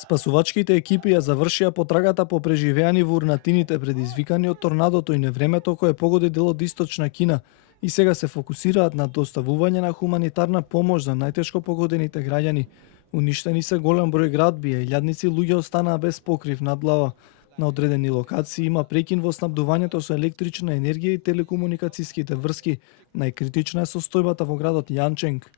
Спасувачките екипи ја завршија потрагата по преживеани во урнатините предизвикани од торнадото и невремето кое погоди дел од источна Кина и сега се фокусираат на доставување на хуманитарна помош за најтешко погодените граѓани. Уништени се голем број градби, а илјадници луѓе останаа без покрив над глава. На одредени локации има прекин во снабдувањето со електрична енергија и телекомуникацијските врски. Најкритична е состојбата во градот Јанченг.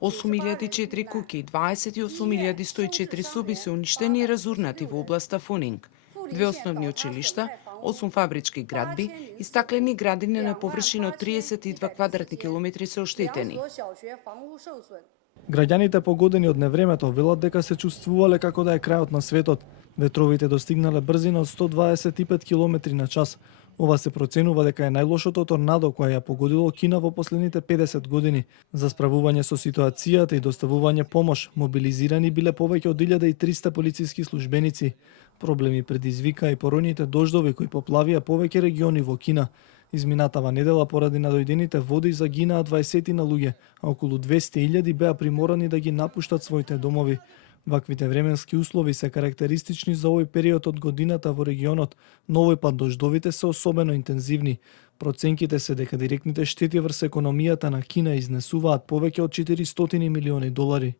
8.004 куќи и 28.104 соби се уништени и разурнати во областа Фунинг. Две основни училишта, 8 фабрички градби и стаклени градини на површина од 32 квадратни километри се оштетени. Граѓаните погодени од невремето велат дека се чувствувале како да е крајот на светот. Ветровите достигнале брзина од 125 км на час. Ова се проценува дека е најлошото торнадо кое ја погодило Кина во последните 50 години. За справување со ситуацијата и доставување помош, мобилизирани биле повеќе од 1300 полициски службеници. Проблеми предизвика и поројните дождови кои поплавија повеќе региони во Кина. Изминатава недела поради надојдените води загинаа 20 на луѓе, а околу 200.000 беа приморани да ги напуштат своите домови. Ваквите временски услови се карактеристични за овој период од годината во регионот, но овој пат дождовите се особено интензивни. Проценките се дека директните штети врз економијата на Кина изнесуваат повеќе од $400 милиони.